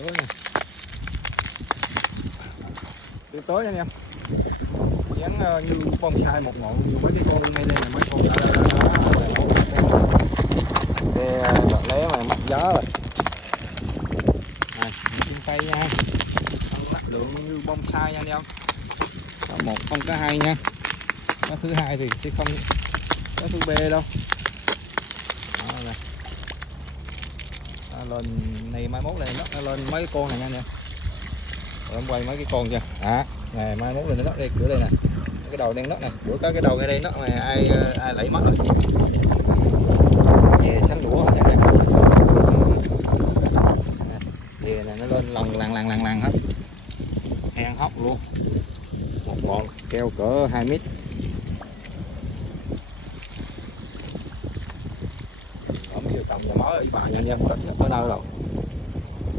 tối nè, buổi tối nha anh em. Dán như bonsai một ngọn nhiều mấy cái con ngay đây là mấy con đọt lé mà mất gió rồi. Này, chim tây nha, con lượng như bonsai nha anh em. Có một không có hai nha, có thứ hai thì sẽ không có thứ B đâu. Đó này. Đó, lên này mai mốt này nó lên mấy con này nha anh em. Em quay mấy cái con chưa này mai mốt lên nó đây cửa đây nè, cái đầu đen nóc này, của cái đầu ngay đây nó mà ai lấy mất rồi. Về sắn đũa hết này, về này nó lên lòng lằn hết, hang hốc luôn, một bọn keo cỡ 2 mét. Ở mấy trồng nhà mới ở bà nha anh em, có nơi đâu